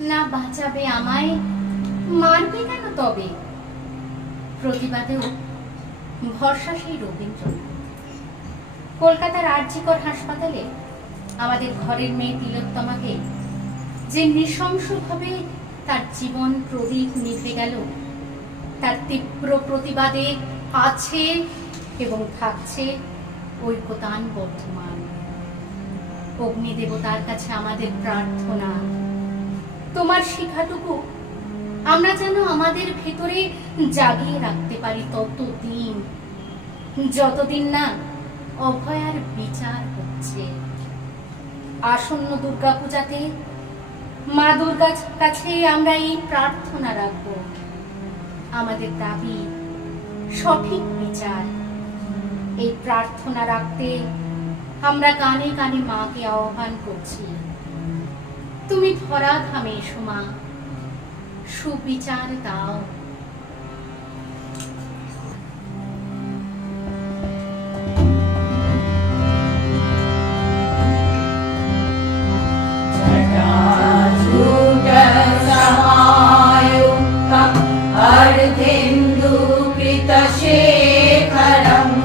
না বাঁচাবে আমায়, মারবে কেন তবে? প্রতিবাদেও ভরসা সেই রবীন্দ্রনাথ। কলকাতার আরজিকর হাসপাতালে আমাদের ঘরের মেয়ে তিলোত্তমাকে যে নৃশংসভাবে তার জীবন প্রদীপ নিভে গেল, তার তীব্র প্রতিবাদে আছে এবং থাকছে ঐকতান বর্ধমান। অগ্নিদেবতার কাছে আমাদের প্রার্থনা, তোমার শিখাটুকু আমরা যেন আমাদের ভেতরে জাগিয়ে রাখতে পারি ততদিন, যতদিন না অভয়ার বিচার হচ্ছে। আসন্ন দুর্গাপূজাতে মা দুর্গার কাছে আমরা এই প্রার্থনা রাখব, আমাদের দাবি সঠিক বিচার। এই প্রার্থনা রাখতে আমরা গানে গানে মাকে আহ্বান করছি, তুমি ধরাধামে এসো মা, সুবিচার দাও। अर्धेन्दुकृतशेखरम्